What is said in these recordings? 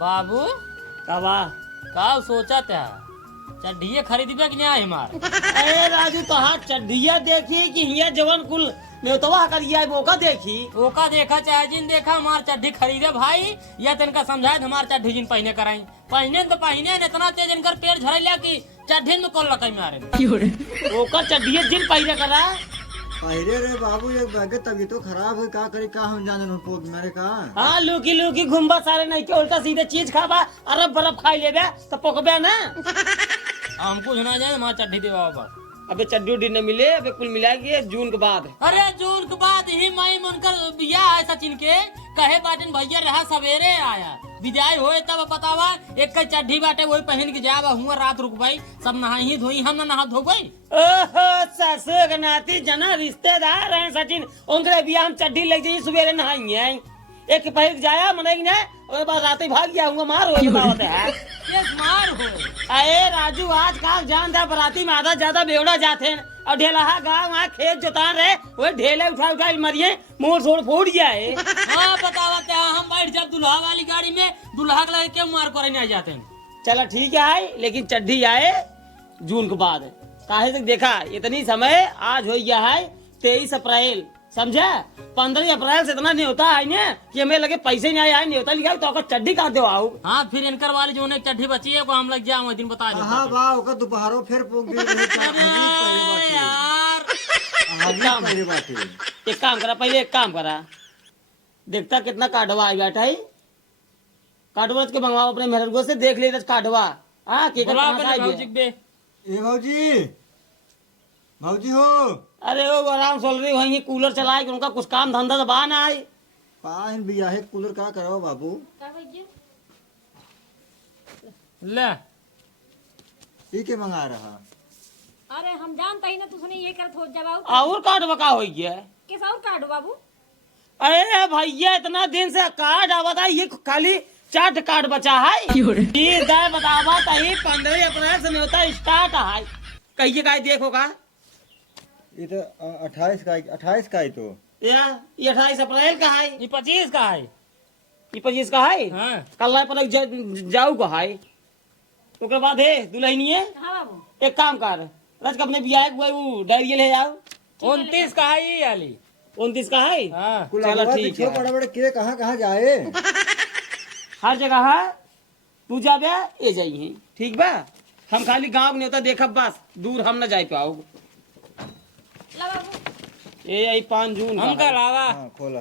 बाबू कबा का सोचा था चड्ढिया खरीदबे कि नहीं हमार। अरे राजू तो हाँ चड्ढिया देखी कि हिया जवन कुल नेतवा करिया मौका देखी। ओका देखा चाहे जिन देखा हमार चड्ढी खरीदे भाई या तनका समझाए हमार चड्ढी जिन पहने कराई पहने तो पहने इतना तेज इनकर पेड़ झड़ैला कि चड्ढी में कॉल लकई मारे ओका चड्ढिया जिन पहले करा। अरे रे बाबू एक बैग तभी तो खराब है का करे का हम जाने पोग मेरे का। हाँ लूकी लूकी घुमबा सारे नहीं के उल्टा सीधे चीज खाबा अरब बर्फ खाई लेबे तो पोकबे ना। हमको सुना जाए हमार चड्ढी देवा बस। अबे चड्डी उड्डी न मिले अबे कुल मिला के जून के बाद। अरे जून के बाद ही मई में उनकर बिया है सचिन के कहे बाटन भैया रहा सवेरे आया विदाई होए तब बतावा एक कई चड्ढी बाटे वही पहन के जावा हुआ रात रुक भाई सब नहाई ही धोई हम ना नहा धोबई। ओहो ससुर नाती जना रिश्तेदार हैं सचिन उनके बिया हम चड्डी लग जाइए सवेरे नहाएंगे एक पहल जाया मनेगी ना और बाद रात भाग गया हूँ मार हो बात है ये मार हो। अरे राजू आज काल जान था बराती में आधा ज्यादा बेवड़ा जाते हैं और ढेलाहा गाँव वहाँ खेत जोता रहे वो ढेले उठा उठा मरिए मोड़ सोड़ फोड़ गया है। हाँ बतावा क्या हम बैठ जब दुल्हा वाली गाड़ी में दुल्हा के लगे क्यों मार करे नहीं जाते हैं। चलो ठीक है आए लेकिन चड्ढी आए जून के बाद काहे तक देखा इतनी समय आज हो गया है 23 अप्रैल समझा 15 अप्रैल से इतना नहीं होता है ना कि हमें लगे पैसे नहीं आए नहीं होता लिखा तो अगर चड्ढी काट दो आओ। हाँ फिर इनकर वाली जो चड्ढी बची है को हम लग जाए दिन बता दो। हाँ वाह ओका दोपहरों फिर पोग दे यार एक काम करा पहले एक काम करा देखता कितना काटवा आई बैठा है काटवा के मंगवाओ अपने मेहरगो से देख ले काटवा। हाँ के भाजी भाजी हो अरे वो आराम सोल रही वही कूलर चलाए उनका कुछ काम धंधा तो बा ना आए पान बिया है कूलर का करो बाबू ले ये के मंगा रहा। अरे हम जानता ही ना तुसने ये कर थोड़ जवाब और काटवा का हो गया किस और काटो बाबू। अरे भैया इतना दिन से कार्ड आवता ये खाली 4 कार्ड बचा है प्लीज दे बतावा तही 15 अप्रैल से होता स्टार्ट है कहिए का देखो का ये तो 28 का ही तो ये 28 अप्रैल का है ये 25 का है ये 25 का है। हाँ। कल पर जाऊ का है ओकर बाद है दुल्हनिए हाँ बाबू एक काम कर रज के अपने बियाह वो डायरी ले जाओ 29 का है ये वाली 29 का है। हाँ। चलो ठीक है बड़े बड़े के कहाँ जाए हर जगह है तू जाबे ये जाइए ठीक बा हम खाली गाँव नहीं होता देखब बस दूर हम न जा पाओ। ला बाबू ये आई 5 जून हम का का है। लावा हाँ खोला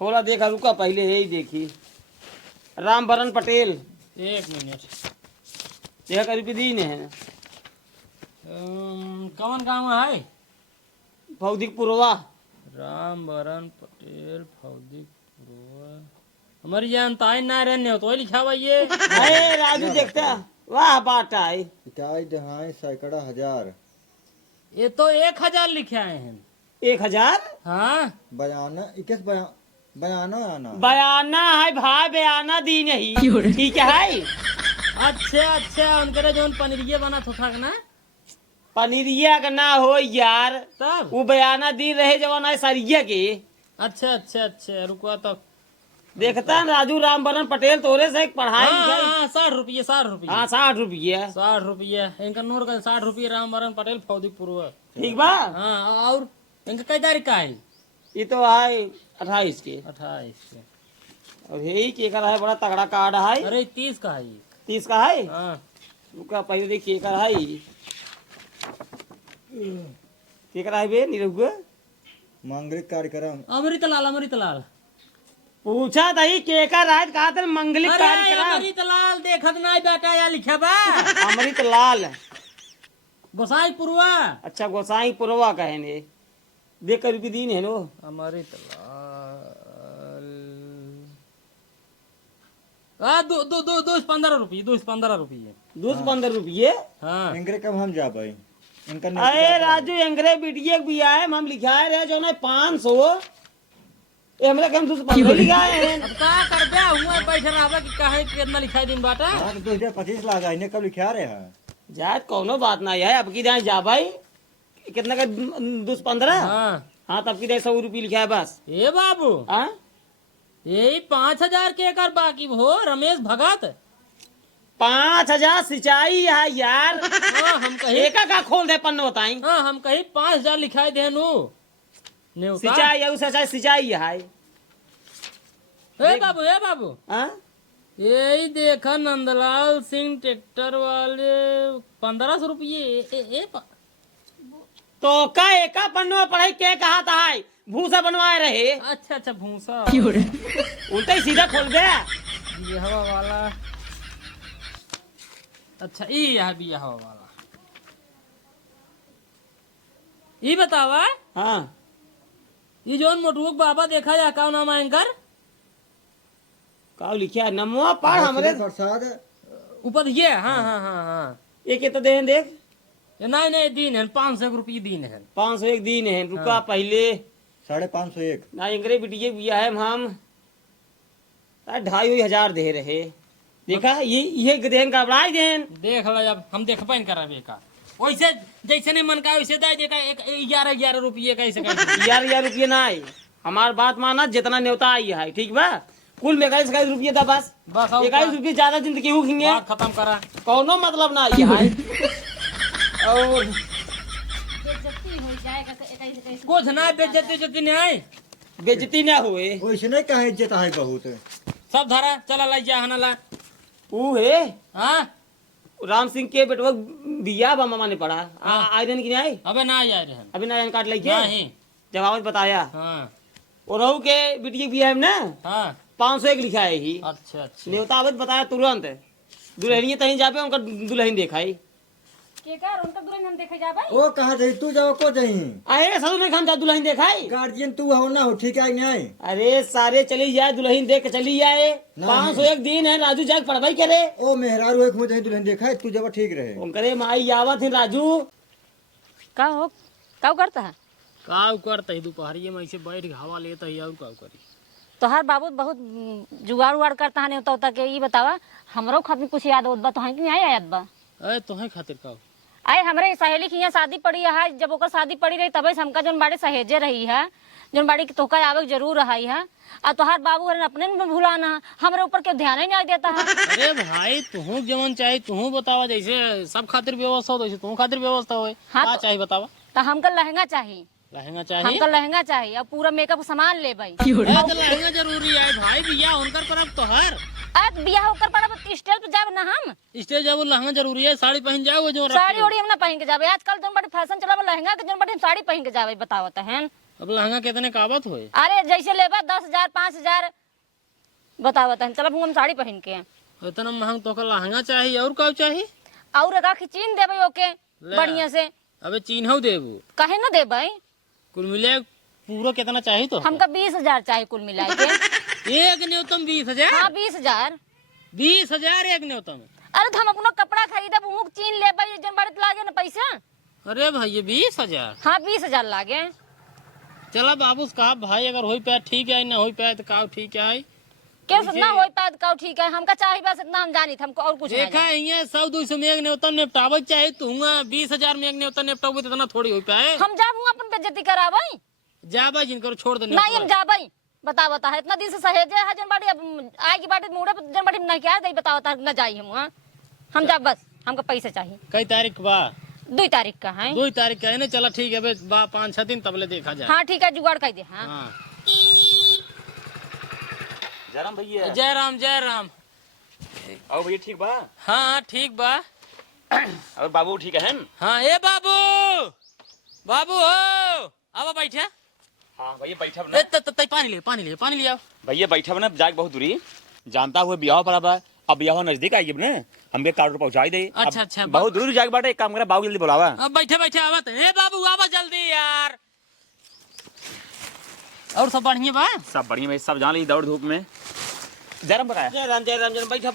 खोला देखा रुका पहले यही देखी राम बरन पटेल 1 मिनट यह करीब दीन है कौन गाँव है भौतिक पुरवा राम बरन पटेल फौदिकपुरवा हमारी जानता है ना रहने हो तो लिखा हुआ ये। अरे राजू देखता वाह बाटा है इकाई दहाई सैकड़ा हजार ये तो 1000 लिखे आए हैं। 1000 हाँ बयाना 21 बयाना आना बयाना है भाई बयाना दी नहीं ठीक है। अच्छा उनके जो पनीरिया बना था ना पनीरिया का ना हो यार तब वो बयाना दी रहे जवान है सरिया के। अच्छा रुको तो देखता राजू राम बरन पटेल तोरे से एक पढ़ाई लिखाई। हाँ 60 रुपये 60 रुपये हाँ 60 रुपये 60 रुपये इनका नोट का 60 रुपये राम बरन पटेल फौदिकपुर। ठीक बा। हाँ और इनका कई तारीख का है ये तो है 28 के 28 के। और यही के कर है बड़ा तगड़ा कार्ड है अरे 30 का है ये। 30 का है। हाँ रुका पहले देखिए कर है के कर है बे निरहुआ मांगलिक कार्यक्रम अमृत लाल पूछा तही के कर है कहा था मंगलिक अरे कार्यक्रम अमृत लाल देखत नहीं बेटा या लिखा बा अमृत लाल गोसाई पुरवा। अच्छा गोसाई पुरवा कहने देख कर भी दिन है नो अमृत लाल दो 15 रुपये 15 रुपये 15 रुपये। हाँ इंग्रे कब हम जा भाई इनका अरे राजू एंग्रे बिटिया भी आए हम लिखाए रहे जो ना 500 ये हमरे कम 215 लिखाए हैं। अब का कर बे हुआ बैठे रहबे कि काहे कितना लिखाई दिन बाटा। हाँ तो 2025 लागा इन्हें कब लिखा रहे हैं जात कोनो बात नहीं है अब की जाए जा भाई कितना का 215। हाँ हाँ तब की 100 रुपये लिखा है बस। ए बाबू हाँ यही 5,000 के कर बाकी हो रमेश भगत। 5,000 सिंचाई है यार। हाँ हम कही एक का खोल दे पन्नो बताई। हाँ हम कही 5,000 लिखाई दे नु न्योता। सिंचाई है उसे सिंचाई है। ए बाबू हाँ? यही देखा नंदलाल सिंह ट्रैक्टर वाले 1,500 रुपये। तो का एका पन्नो पढ़ाई के कहा था है भूसा बनवाए रहे। अच्छा भूसा उल्टा ही सीधा खोल दे। ये हवा वाला। अच्छा ये है बिया हवा वाला। ये बतावा हाँ ये जोन मोटुक बाबा देखा जा का नाम है इनकर? का लिखा नमवा पढ़ हमरे प्रसाद ऊपर ये हाँ ये कितना दे देख। ये नहीं दिन है 500 रुपये दिन है। 501 दिन है रुका पहले 550 ना इंगरे बिटिए बिया है हम 2,500 दे रहे। देखा ये देन का बड़ा देन। देख लो अब हम देख पाइन कर रहे का वैसे जैसे नहीं मन का वैसे दे देखा 11 रुपये कैसे 11 रुपये ना आई। हमार बात माना जितना न्योता आई है ठीक बा कुल 21 रुपये था बस। 21 रुपये ज्यादा जिंदगी हूँ खिंगे बात खत्म करा कौनो मतलब ना आई है। और बेइज्जती हो जाएगा तो ऐसे कुछ ना बेइज्जती नहीं आई। बेइज्जती ना हुए। वैसे नहीं कहा इज्जत है बहुत। सब धरा चला ला जा हना ला। वो है हाँ राम सिंह के बेटवा बिया बा मामा ने पढ़ा आयरन की नहीं आई। अबे ना जा रहे अभी नारायण काट लेके नहीं। जवाब बताया हाँ और रहू के बिटिया बिया है ना हाँ 501 लिखा है ही। अच्छा न्योता आवत बताया तुरंत दुल्हनिया तहीं जापे उनका दुल्हन दिखाई। के कर उनका दुल्हन हम देखे जा भाई। वो कहा जाई तू जाओ को जाई अरे सदु में खान जा दुल्हन दिखाई। गार्जियन तू हो ना हो ठीक है नहीं। अरे सारे चली जाए दुल्हन देख के चली जाए। ना। 501 दिन है राजू जाके पढ़वाई करे। ओ मेहरारू एक मुझे दुल्हन देखा है तू जब ठीक रहे। करे माई आवत है राजू का हो का करता है काव करता है दोपहरिये में ऐसे बैठ हवा लेता है और काव करी। तोहार बाबू बहुत जुगाड़ उगाड़ करता है नहीं होता के ये बतावा हमरो खातिर कुछ याद होत बा तो कि नहीं आया याद बा। अरे तोहे खातिर काव आए हमरे सहेली की यहाँ शादी पड़ी है जब ओकर शादी पड़ी रही तबे से हमका जोन बाड़ी सहेजे रही है जोन बाड़ी की तोका आवे जरूर रही है और तोहार बाबू हरन अपने में भुलाना है हमरे ऊपर के ध्यान ही नहीं देता है। अरे भाई तू जमन चाहे तू बतावा जैसे सब खातिर व्यवस्था हो वैसे तू खातिर व्यवस्था हो। हाँ का तो- चाहिए बतावा? तो हमका लहंगा चाहिए लहंगा चाहिए। हमका लहंगा चाहिए और पूरा मेकअप सामान ले भाई। तो लहंगा जरूरी है भाई बिया उनकर परब तोहर आज बियाह होकर पड़ा स्टेज पे जाब ना हम स्टेज जब लहंगा जरूरी है साड़ी पहन जाओ जो साड़ी ओड़ी हम ना पहन के जावे आजकल जोन बड़ी फैशन चला लहंगा के जोन बड़ी हम साड़ी पहन के जावे बतावत है। अब लहंगा कितने काबत हुए? अरे जैसे लेबा 10,000 5,000 बतावत है चलो हम साड़ी पहन के इतना महंग तो लहंगा चाहिए और का चाहिए? और एक आखी चीन देवे ओके बढ़िया से। अबे चिन्ह देबू कहे ना देवे कुल मिले पूरा कितना चाहिए तो? हमका 20,000 चाहिए कुल मिला के। एक न्यूनतम 20,000। हाँ 20,000। 20,000 एक न्यूनतम। अरे तो हम अपना कपड़ा खरीदे मुँह चीन लेबा जन बड़े लागे ना पैसा। अरे भाई ये 20,000। हाँ 20,000 लागे। चला बाबू कहा भाई अगर हो पाए ठीक है ना हो पाए तो का ठीक है क्यों ना हो पाए तो ठीक है हमका चाहिए बस इतना हम जानी हमको और कुछ देखा ये 100-200 में एक न्यूनतम निपटावे चाहे तू 20,000 में एक न्यूनतम निपटावे तो इतना थोड़ी हो पाए। हम जाबू अपन बेइज्जती करावे जा भाई जिनको छोड़ दे नहीं हम जाबई बतावता है इतना दिन से सहेजे है जन बाड़ी अब आए की बाटी मुड़े जन बाटी नहीं क्या दे बतावता न जाई हम जा बस हमको पैसे चाहिए। कई तारीख बा? 2 तारीख का है। 2 तारीख का है ना चला ठीक है 5-6 दिन तबले देखा जाए। हाँ ठीक है जुगाड़ कर दे। हाँ हाँ जयराम भैया जय राम आओ भैया ठीक बा। हाँ ठीक बा। और बाबू ठीक है न? हाँ ए बाबू हो अब बैठे। हाँ भैया बैठा ए, पानी ले आओ। भैया बैठा ना जाके बहुत दूरी जानता हुए ब्याह पर अब ब्याह नजदीक आई ने हमके कार पहुंचाई दे। अच्छा, अब अच्छा, बहुत दूर जाके बाटे एक काम करे बाबू जल्दी बुलावा। अब बैठे आवत ए बाबू आवा जल्दी यार। और सब बढ़िया बा? सब बढ़िया भाई सब जान ली दौड़ धूप में जरम बताया। जयराम जयराम बैठा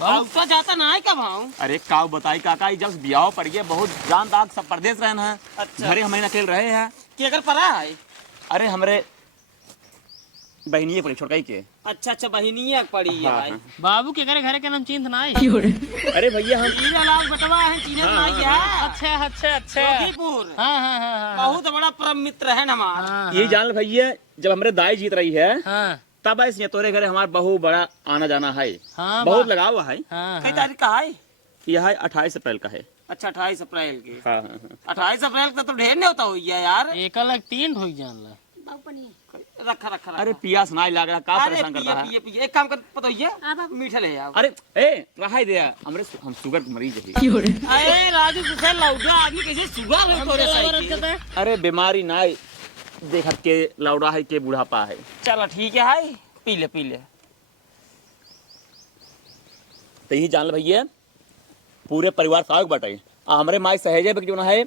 बाबू तो जाता ना है कब आऊँ। अरे काव बताई काका जब ब्याह पड़ गया बहुत जान दाग सब परदेश रहना है। अच्छा। घरे हमें अकेले रहे हैं। केकर परा है। अरे हमरे बहनिये पड़ी छोड़काई के। अच्छा बहिनिया पड़ी है हाँ, भाई। हाँ। बाबू के घरे के नाम चिंत ना है। अरे भैया हम चीना लाल बटवा है चीना माई है। अच्छा जोगीपुर हाँ बहुत बड़ा परम मित्र है हमारा। हाँ, ये जान भैया जब हमारे दाई जीत रही है हाँ तब ऐसे तोरे घरे हमारा बहु बड़ा आना जाना है, हाँ बहुत लगाव है। हाँ कई तारीख का है? यह है 28 अप्रैल का है। अच्छा 28 अप्रैल के। हाँ हाँ हाँ। 28 अप्रैल का तो ढेर नहीं होता हुई है यार। एक अलग 3 हो जान ला। रखा रखा अरे पिया सुनाई लग रहा, का अरे परेशान पिए करता है। पिए पिए, एक काम कर पता है मीठा ले आओ। अरे ए रहा दे हमरे, हम शुगर के मरीज है। अरे राजू तुझे लौटा आदमी कैसे सुगर है तोरे साइकिल। अरे बीमारी ना देखत के लौड़ा है के बुढ़ापा है। चलो ठीक है हाय, पी ले पी ले। तो यही जान ल भैया पूरे परिवार साग बटे हमरे माई सहेजे पे जो है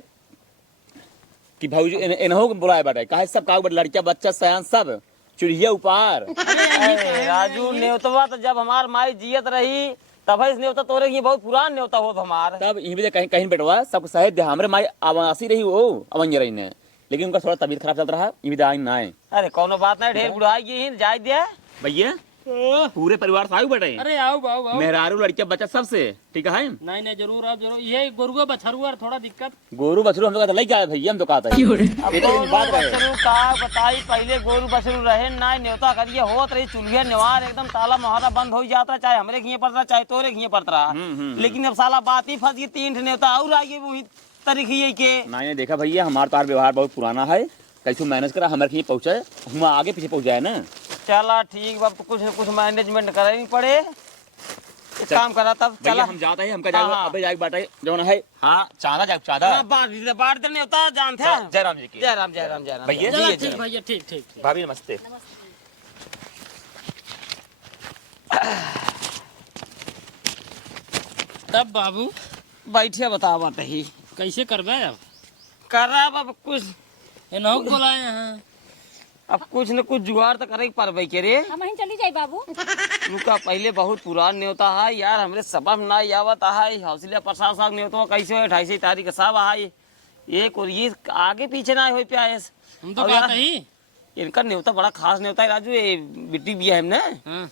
कि भौजी इन्हों को बुलाए बटे काहे सब काग बटे, लड़किया बच्चा सयान सब चुड़िया उपहार। अरे राजू नेवतवा तो जब हमार माई जियत रही तब इस नेवता तोरे की बहुत पुरान नेवता हो हमार। तब यहीं भी कहीं कहीं बेटवा सब सहेज दे हमरे माई आवासी रही वो अवंज रही ने, लेकिन उनका थोड़ा तबीयत खराब चल रहा है, ये भी ना है। अरे कोनो बात नहीं, ढेर बुढ़ाई की जाय दे भैया पूरे परिवार साग बटे अरे आओ बाऊ आओ। मेहरारू लड़किया बच्चा सबसे ठीक है। नहीं नहीं जरूर आओ जरूर। ये गोरुआ बछरुआ थोड़ा दिक्कत। गोरू बछरू हम लोग तो लेके आए भैया, हम तो कहता है ये तो बात रहे। बछरू का बताई पहले गोरू बछरू रहे ना न्योता करिए होत रही चुल्हे नेवार एकदम ताला मोहरा बंद हो जाता, चाहे हमरे घिए पड़ता चाहे तोरे घिए पड़ता। लेकिन अब साला बात ही फंस गई, 3 न्योता और आई वही तरीके के। नहीं देखा भैया हमारा तार व्यवहार बहुत पुराना है, कैसे मैनेज करा हमारे यहाँ पहुँचे, हम आगे पीछे पहुँच जाए ना। चला ठीक बाप, कुछ न कुछ मैनेजमेंट करनी पड़े। एक काम करा तब भैया चला हम जाते हैं, हमका जाएगा हाँ। अबे जाएगा बाटे जो ना है। हाँ चांदा जाए चांदा। बाढ़ देने होता जानते हैं। जयराम जी की जयराम जयराम जयराम भैया। चला जी, ठीक भैया ठीक ठीक ठीक। भाभी नमस्ते। तब बाबू बैठे बता बात ही कैसे करबे अब? करा अब कुछ इन्हों को बुलाए हैं। अब कुछ न कुछ जुगाड़ तो करे पर के रे। हम वहीं चली जाए बाबू। उनका पहले बहुत पुरान न्योता है यार, हमरे सबब ना आवत है। हौसले प्रसाद साहब न्योता कैसे 28 तारीख सब है एक, और ये आगे पीछे ना हो पाए। हम तो बात ही इनका न्योता बड़ा खास न्योता है राजू। ये बिट्टी बिया है ना हाँ।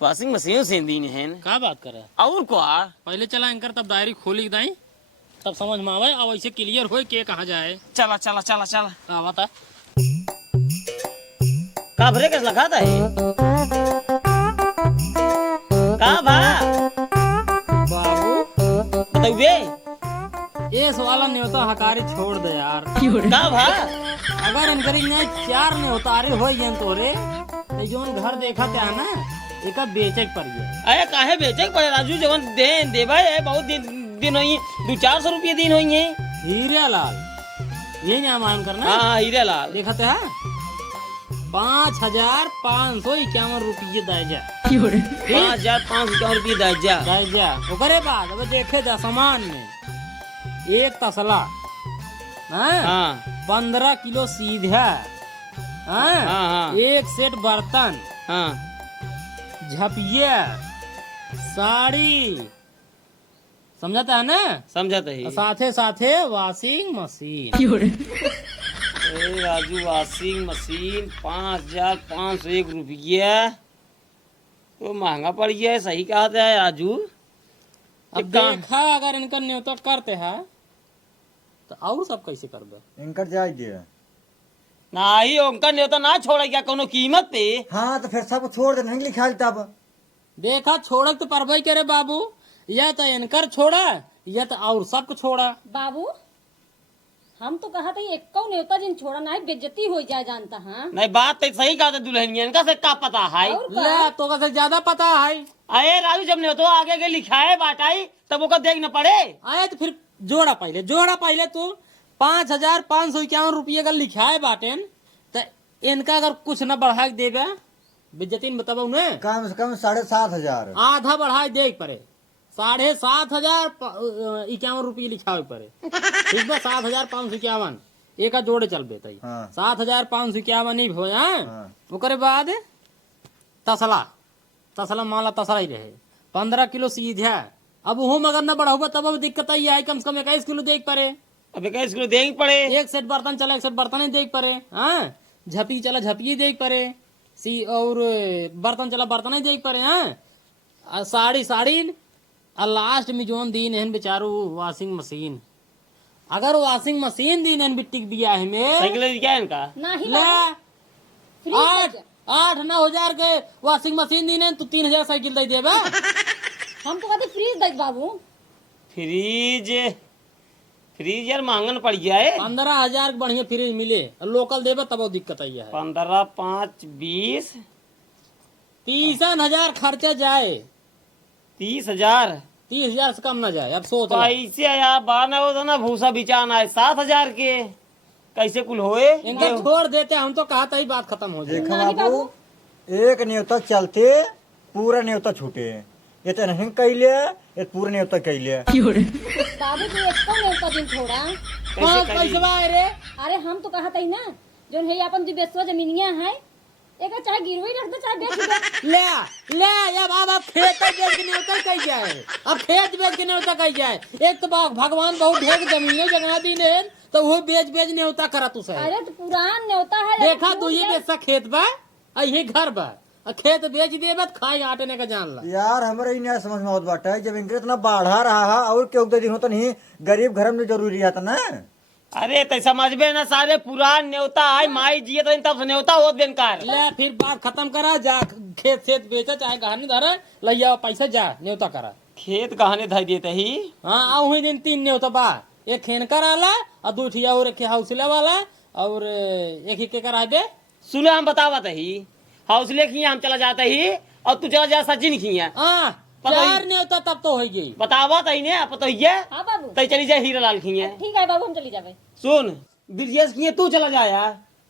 वॉशिंग मशीन से दी है का बात करे? और को पहले चला इनकर तब डायरी खोली दाई तब समझ में आवे और ऐसे क्लियर हो के कहाँ जाए। चला चला चला चला का बता का भरे कैसे लगा था का भा बाबू बताइए ये सवाल न्योता हकारी छोड़ दे यार। का भा अगर इनकरी ने 4 न्योतारे हो गए तोरे तो जोन घर देखा था ना एक बेचे के पड़िए। अरे काहे बेचे के पड़े राजू, जवन दे देवा है बहुत दिन हुई 200-400 रुपये दिन हुई है। हीरे लाल ये ना मान करना। हाँ हीरे लाल देखा था 5,551 रुपये दायजा 5,500 रुपये दाजा। दायजा। ओकरे बाद अब देखे जा सामान में एक तसला हाँ? हाँ 15 किलो सीधा हाँ? हाँ। एक सेट बर्तन हाँ झपिया साड़ी समझाता है ना, समझाते ही। साथे साथे वॉशिंग मशीन। ए राजू वॉशिंग मशीन 5,501 रुपया तो महंगा पड़ गया है, सही कहा है राजू। अब देखा अगर इनका न्योता करते हैं तो और सब कैसे करबे? इनकर जाए दिए। नहीं उनका न्योता ना छोड़ा क्या कोनो कीमत पे। हाँ तो फिर सब छोड़ दे, नहीं लिखा तब। देखा छोड़क तो परवाही करे बाबू, या तो इनकर छोड़ा या तो और सबको छोड़ा। बाबू हम तो कहा था एक न्योता जिन छोड़ा ना है बेइज्जती हो जाए जानता है। नहीं बात तो सही कहा था दुल्हनिया, इनका से का पता है। ले तो का ज्यादा पता है। अरे राजू जब न्योता आगे के लिखा है बाटाई तब ओका देख न पड़े। आए तो फिर जोड़ा पहले तू 5,551 रुपये का लिखा है बाटेन तो इनका अगर कुछ न बढ़ा के देगा बेइज्जती में बताबो ने कम से कम 7,500। आधा बढ़ा दे पड़े 7,551 रुपये लिखा पड़े ठीक बा। 7,551 एक जोड़े चल बेतई। हाँ। 7,551 ही हो जाए। हाँ। ओकरे बाद तसला माला तसला ही रहे 15 किलो सीधा। अब वो अगर न बढ़ा तब अब दिक्कत आई है, कम से कम 21 किलो देख पड़े। अब 21 किलो देख पड़े। एक सेट बर्तन चला एक सेट बर्तन ही देख पड़े हाँ। झपी चला झपी देख पड़े सी और बर्तन चला बर्तन ही देख पड़े हाँ। साड़ी और लास्ट में जोन दिन है बेचारू वॉशिंग मशीन। अगर वॉशिंग मशीन दिन है बिट्टी बिया है में साइकिल क्या है इनका नहीं ले आठ 8-9 हजार के वॉशिंग मशीन दी ने तू 3,000 साइकिल दे देबे। हम तो कहते फ्रीज दे बाबू। फ्रीज फ्रीज यार महंगा न पड़ गया है। 15,000 के बढ़िया फ्रिज मिले लोकल देबे तब वो दिक्कत आई है। 15 5 20 30,000 खर्चा जाए। 30,000 30,000 से कम ना जाए। अब सोच ला। पैसे यार बार हो तो ना भूसा बिचाना है 7,000 के कैसे कुल होए। इनका छोड़ देते हम तो कहा था ही बात खत्म हो जाए। देखो बाबू एक न्योता चलते पूरा न्योता छूटे, ये तो नहीं कैले ये पूरा न्योता कैले। बाबू तू एक तो नहीं का दिन छोड़ा। पाँच पैसा है रे। अरे हम तो कहत ही ना जो है अपन जो बेचवा जमीनिया है एक चाहे गिरवी रख दो चाहे बेच दो। ले अब खेत बेच के नहीं होता कहीं जाए। अब खेत बेच के नहीं होता कहीं जाए। एक तो भगवान बहुत ढेर जमीन जगह दी ने तो वो बेच नहीं होता करा तू सही। अरे तो पुरान न्योता है। देखा तू ये बेचा खेत बा यही घर बा खेत बेच दे बस खाए आटने का जान ला। यार हमारे ही नहीं समझ में आवत बाटा है जब इनके इतना बढ़ा रहा है और क्यों दिन होता नहीं गरीब घर में जरूरी आता ना। अरे तो समझ में ना सारे पुरान न्योता आई माई जिये तो तब से न्योता होत बेनकार। ले फिर बात खत्म करा जा खेत सेत बेचा चाहे गहने धरे लैया पैसा जा न्योता करा। खेत गहने धर देते ही। हाँ आओ ही दिन 3 न्योता बा एक खेनकर आला और 2 ठिया और एक हाउसला वाला और एक ही के करा दे। सुने हम बतावत ही हौसले की हम चला जाते ही और तू चला जा सचिन खिया। हाँ पता ही- 4 न्योता तब तो हो गई। बतावत ही ने पता ही है हाँ बाबू तई चली जा हीरालाल खिया। ठीक है बाबू हम चली जावे। सुन ब्रिजेश खिया तू चला जाया।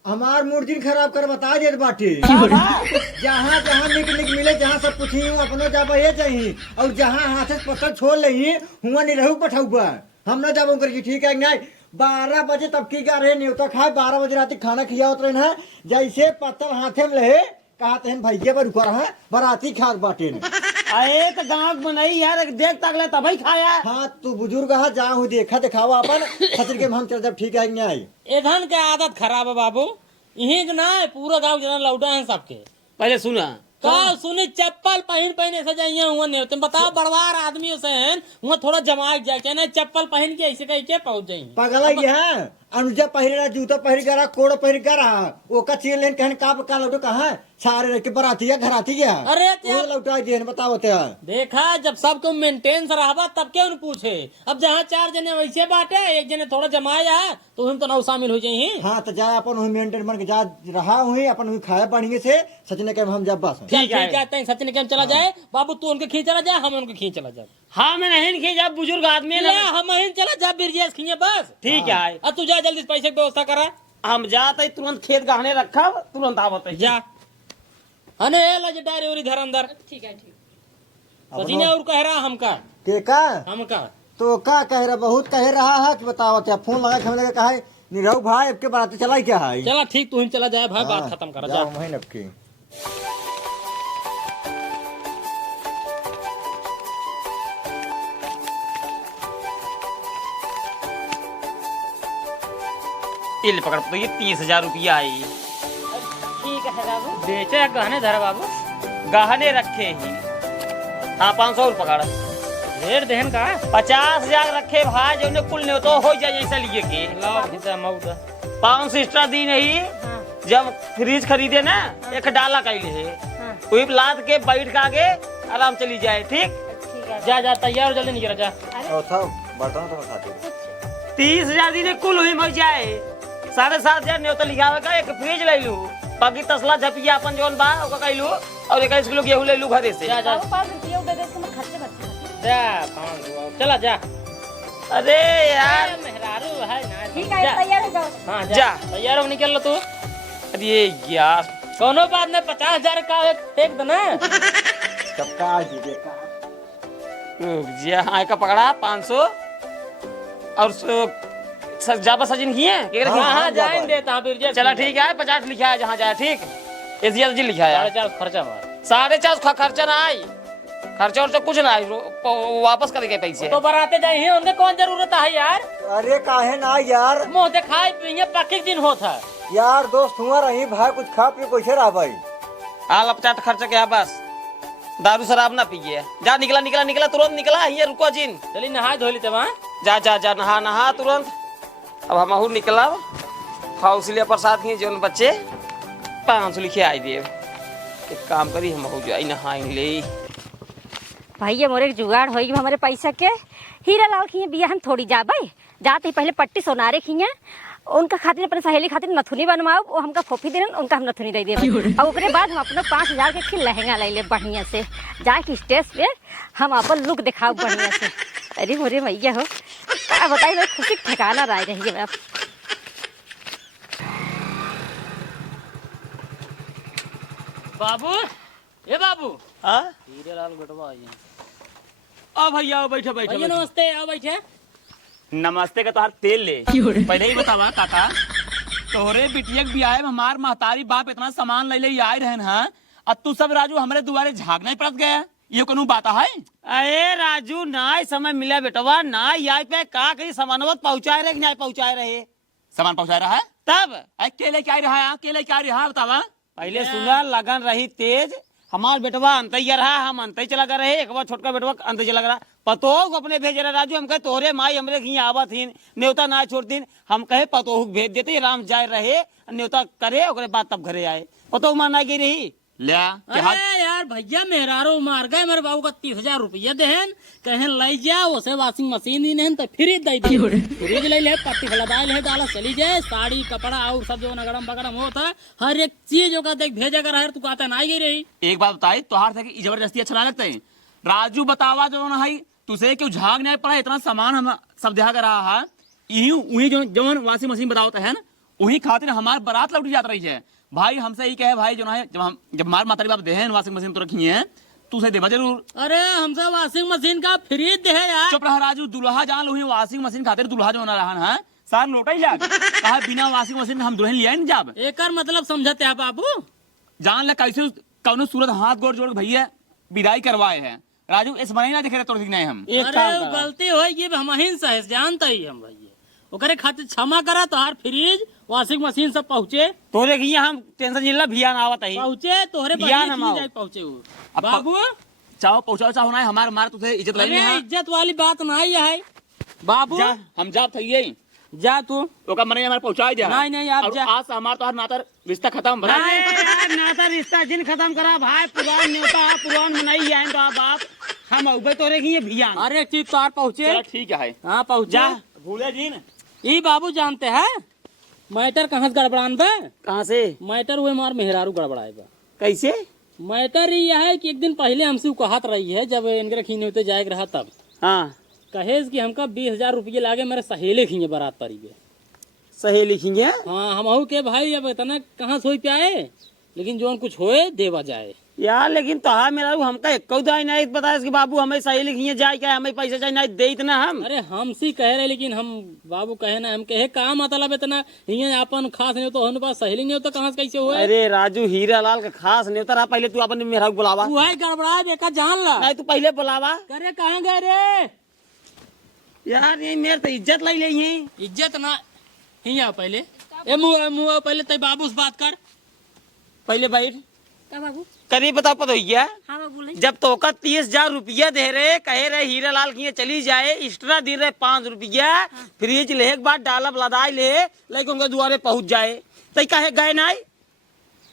हमार मूर्ति खराब कर बता दे बाटे। जहाँ जहाँ निक मिले जहाँ सब कुछ ही अपनो जाबा ये चाहिए और जहाँ हाथ से पत्थर छोड़ लही हुआ नहीं रहू पठाऊबा हम ना जाबो करके ठीक है नहीं। 12 बजे तब की गा रहे न्योता खाए 12 बजे रात खाना खिया उतरे है जैसे पत्थर हाथे में लहे कहते हैं भैया पर रुका रहा बराती खा बाटे ने। अरे तो गाँव में नहीं यार देख तक ले तभी खाया। हाँ तू बुजुर्ग है जा हूँ देखा दिखावा अपन ससुर के हम चल जब ठीक है नहीं। एधन के आदत खराब है बाबू यही के ना पूरा गांव जना लौटा है सबके। पहले सुना का सुनी चप्पल पहन ऐसे जाइए हुआ नहीं तुम बताओ बड़वार आदमी से वहाँ थोड़ा जमा जाए ना चप्पल पहन के ऐसे कहीं के पहुंच जाइए। पागल है अनुजा पहिरे रहा जूता पहिर कर रहा कोड़ पहिर कर रहा ओका चीन लेन कहने का लौटो कहा सारे रह के बराती है घर आती गया। अरे वो लौटा दिए बताओ देखा जब सबको मेंटेन रहा तब क्यों न पूछे। अब जहाँ 4 जने वैसे बाटे एक जने थोड़ा जमाया तो हम तो ना शामिल हो जाइए। हाँ तो जा अपन मेंटेन बन के जा रहा हुई अपन खाए बढ़िए से सचने के हम जब बस ठीक है सचिन के चला जाए बाबू तू उनके खींच चला जाए हम उनके खींच चला जाए। हाँ मैं नहीं खींचा बुजुर्ग आदमी है ले ना। हम ही चला जा बिरजेश खींचे बस। ठीक है अब तू जा जल्दी से पैसे की व्यवस्था करा। हम जाते ही तुरंत खेत गहने रखा तुरंत आवत ही। जा अने लज डायरी उरी घर अंदर। ठीक है ठीक। सचिन और कह रहा हमका के का हमका तो का कह रहा बहुत कह रहा है कि बताओ फोन लगा हमें लगा कहा निरहु भाई अब के बाराती चला क्या है। चला ठीक तू ही चला जाए भाई बात खत्म करा जा। महीने की ये ले पकड़ तो ये 30,000 रुपया आई। ठीक है बाबू। बेचे गहने धर बाबू गहने रखे ही। हाँ 500 और पकड़। ढेर देहन का 50,000 रखे भाई जो ने कुल ने तो हो जाए जैसा लिए के। लाओ हिस्सा मौत 500 एक्स्ट्रा दी नहीं। हाँ जब फ्रिज खरीदे ना एक डाला कैले है हाँ वही लाद के बैठ के आगे आराम चली जाए। ठीक ठीक है। जा जा तैयार जल्दी निकल जा। बर्तन तो खाते 30,000 दी ने कुल हुई मर जाए 7,500 ने तो लिखावे का एक फ्रिज ले लू बाकी तसला झपिया अपन जोन बा ओका कैलू और 21 किलो गेहूं ले लू घरे से। जा जा बाबू 5 रुपये दे दे तो मैं खर्चे बच्चे। जा 500 चला जा। अरे यार मेहरारू है ना ठीक है जा। तैयार हो जाओ। हाँ जा। जा तैयार हो निकल लो तू। अरे यार कोनो बात नहीं 50,000 का एक देना। सबका दीजिए का जी हाँ का पकड़ा 500 और जाबा सजिन किए हाँ हाँ जाएंगे देता हूँ बिरजेश। चला ठीक है 50 लिखा है जहाँ जाए। ठीक एजिया जी लिखा है 4.5 खर्चा मार 4.5 खर्चा ना आई खर्चा और कुछ ना आई वापस कर गए पैसे। तो बराते जाए उनके कौन जरूरत है यार। अरे काहे ना यार मुँह से खाए पिए पक्के दिन होता है। यार दोस्त हुआ रही भाई कुछ खा पी कैसे रहा भाई आला 50 खर्चा क्या बस दारू शराब ना पिए। जा निकला निकला निकला तुरंत निकला ये रुको जिन चलिए नहा धो लेते वहाँ। जा जा जा नहा नहा तुरंत। अब हम निकला हौसले प्रसाद ही जोन बच्चे 500 लिखे आई दे। एक काम करी हम हो जाए नहाएंगे। भैया मोरे के जुगाड़ होई हमारे पैसा के। हीरा लाल खिए बिया हम थोड़ी जाबे जाते ही पहले पट्टी सोनारे खिए उनका खातिर अपने सहेली खातिर नथुनी बनवाओ वो हमका फोफी देन उनका हम नथुनी दे देबे और ओकरे बाद हम अपना 5000 के खिल लहंगा ले ले बढ़िया से जाके स्टेज पे हम अपन लुक दिखाओ बढ़िया से। अरे मोरे भैया हो क्या बताई मैं खुशी के ठिकाना रह रही है। बाबू ए बाबू हाँ हीरे लाल बेटवा आई आओ भैया आओ बैठो बैठो भैया नमस्ते आओ बैठे। नमस्ते का तोहार तेल ले पहले ही बतावा काका तोहरे बिटिया के बियाह में हमार महतारी बाप इतना सामान ले ले आए रहन हैं और तू सब राजू हमारे दुआरे झागने पड़ गया ये कोनो बात है। अरे राजू ना समय मिला बेटवा ना यहाँ पे का कहीं सामानवत पहुँचाए रहे कि नहीं पहुँचाए रहे सामान पहुंचा रहा है तब अकेले क्या रहा है अकेले क्या रहा बतावा। पहले सुना लगन रही तेज हमार बेटवा अंतैया रहा हम अंत चला कर रहे एक बार छोटका बेटवा अंत चला रहा पतोह अपने भेज रहे राजू हम कहे तोहरे माई हमरे घी आवत ही न्योता ना छोड़तीन हम कहे पतोह भेज देते राम जाए रहे न्योता करे ओकरे बाद तब घरे आए पतोह माना गई रही लिया अरे यार भैया मेहरारो मार गए मेरे बाबू का 30,000 रुपया देहन कहें ले जाओ उसे वॉशिंग मशीन ही नहीं तो फ्रिज दे दी फ्रिज ले ले पत्ती फलदाई ले डाला चली जाए साड़ी कपड़ा और सब जो नगरम बगरम होता हर एक चीज का देख भेजा कर तू कहता ना गई रही। एक बात बताई तोहार थे कि जबरदस्ती अच्छा ना लगता है राजू बतावा जो ना है तुझे क्यों झाग नहीं पड़ा इतना सामान हम सब देहा कर रहा है यही वही जो वॉशिंग मशीन बताओ है ना वही खातिर हमारे बारात लौटी जाती रही है भाई हमसे ही कहे भाई जो ना है जब हमारे मातारी बाप दे वॉशिंग मशीन तो रखी है तू से देवा जरूर। अरे हमसे वॉशिंग मशीन का फ्रिज दे यार। चुप रहा राजू दुल्हा जान लो वॉशिंग मशीन खातिर दुल्हा जो ना रहा है सार लोटा ही जाग कहा बिना वॉशिंग मशीन हम दुल्हन लिया नहीं जाब एक मतलब समझते हैं बाबू जान ले कैसे कौनो सूरत हाथ गोड़ जोड़ भैया विदाई करवाए हैं राजू इस बने ना दिख रहे तोड़ नहीं हम एक अरे काम वो करा। गलती होगी हम ही सह जानते ही हम भैया ओकरे खातिर क्षमा करा तोहार फ्रिज वॉशिंग मशीन सब पहुँचे तोरे घी हम टेंशन जिला भिया ना आवत है पहुँचे तोहरे बिया बहन न की माओ। जाए पहुँचे वो अब बाबू चाहो पहुंचाओ चाहो ना हमारे मार तुझे इज्जत अरे लेनी है इज्जत वाली बात नहीं है बाबू जा हम जाब थइए जा तू तो का मने हमारे पहुंचाई जा नहीं, नहीं, आप और जा। आज से हमार तो हर नाता रिश्ता खत्म भरा अरे यार नाता रिश्ता जिन खत्म करा भाई पुरान न्योता पुरान मनाई है तो बाप हम उबे तोरे घी भिया अरे एक चीज तोहार पहुँचे चलो ठीक है हाँ पहुँचे जा भूले जी न ई बाबू जानते हैं मैटर कहाँ से गड़बड़ान बे कहाँ से मैटर हुए मार मेहरारू गड़बड़ाए बा कैसे मैटर ये है कि एक दिन पहले हमसे वो कहत रही है जब इनके खीने होते जाए रहा तब हाँ कहे कि हमका 20,000 रुपये लागे मेरे सहेले खींचे बारात परी के। सही लिखेंगे हाँ हम के भाई अब इतना कहाँ सोई पाए लेकिन जो कुछ होए देवा जाए यार लेकिन तोहा मेरा हमका एक दाई नहीं बता कि बाबू हमें सही लिखिए जाए क्या हमें पैसा चाहिए नहीं दे इतना हम अरे हमसे कह रहे लेकिन हम बाबू कहे ना हम कहे का मतलब इतना हियाँ अपन खास नहीं तो हमारे पास सहेली नहीं होता कहाँ से कैसे हुए अरे राजू हीरा लाल का खास नहीं उतरा पहले तू अपन मेरा बुलावा तू है गड़बड़ा बेका जान ला नहीं तू पहले बुलावा करे कहाँ गए रे यार ये मेरे तो इज्जत ले ली इज्जत ना हियाँ पहले ए मुँह पहले तय बाबू से बात कर पहले बैठ का बाबू करीब बता पता भैया हाँ बाबू ले जब तो का 30,000 रुपया दे रहे कहे रहे हीरा लाल की चली जाए एक्स्ट्रा दे रहे 5 रुपया फ्रिज ले एक बार डालब लदाई ले लेकिन उनके द्वारे पहुंच जाए तो कहे गए नहीं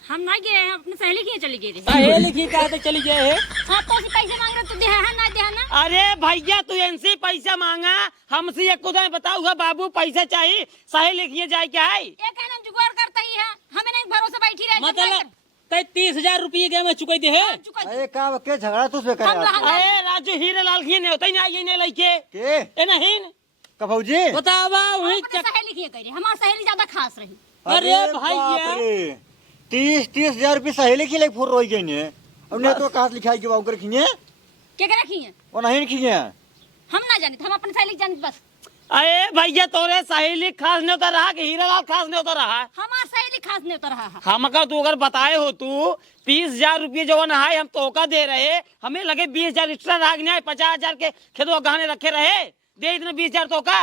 हम ना गए हैं अपने सहेली की चली गई हे लिखी कहा तक चली गए है हाँ तो पैसे मांग रहे तो दे है ना दे है ना। अरे भैया तू इनसे पैसा मांगा हमसे एक खुदा बताऊंगा बाबू पैसा चाहिए सही लिखिए जाए क्या है ये कहना जुगाड़ करता ही है हमें नहीं भरोसे बैठी रहे मतलब तय 30,000 रुपये के मैं चुकाई दे है अरे का के झगड़ा तुझ पे कर अरे राजू हीरा लाल की नहीं होता ही नहीं ये नहीं लेके के ए नहीं कभौजी बतावा वही सहेली की करी हमारी सहेली ज्यादा खास रही। अरे भाई 30,000 रुपये सहेली के लिए फुर रोई गई ने अब ने तो कहाँ से लिखाई के बाबू कर खिए क्या कर रखी है और नहीं खिए हम ना जाने हम अपने सहेली जाने बस अरे भैया तोरे सहेली खास नहीं होता रहा कि हीरा लाल खास नहीं होता रहा हमारी सहेली खास नहीं उतर रहा है। हम का तू अगर बताए हो तू 30,000 रुपये जो है हम तो का दे रहे हमें लगे 20,000 एक्स्ट्रा राग नहीं 50,000 के खेतों गहने रखे रहे दे इतने 20,000 तो का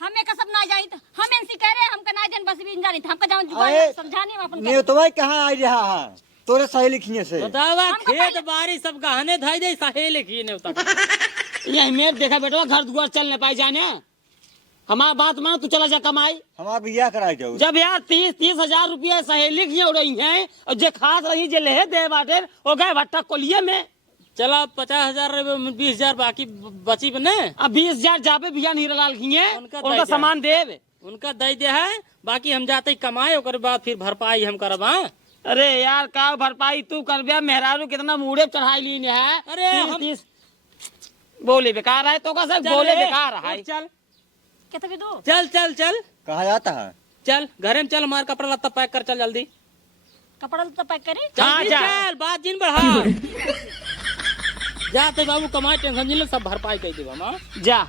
हमें का सब ना जाई हम इनसे कह रहे हमका ना जान बस भी जानी हमका जान जुगाड़ अरे समझाने में अपन ने तो भाई कहाँ आ रहा है तोरे सहेली खिए से बतावा खेत बारी सब गहने धाई दे सहेले की ने उतर ये मेरे देखा बेटा घर दुआर चल नहीं पाए जाने हमारा बात मान, तू चला जा कमाई। हमारा बियाह कराए जाओ। जब यार 30-30 हजार रुपया सहेली की उड़ई है और जे खास रही जे ले दे बाटे वो गए भट्टा कोलिए में। चला 50,000 20,000 बाकी बची बने अब 20,000 जाबे बिया हीरालाल की है उनका उनका दे सामान देव। उनका दे दे है, बाकी हम जाते ही कमाए ओकर बाद फिर भरपाई हम करब। हाँ? अरे यार का भरपाई तू कर बिया, मेहरारू कितना मुड़े चढ़ाई ली है। अरे 30 बोले बेकार है तो का सब चल बोले रे, बेकार है। चल कितना भी दो चल चल चल कहा जाता है? चल घरे में चल, हमारा कपड़ा लत्ता पैक कर, चल जल्दी कपड़ा तो पैक करे। हाँ, जल्दी जा। चल, बात जिन बढ़ा जाते बाबू कमाए, टेंशन जिन सब भरपाई कर देब हम। हाँ? जा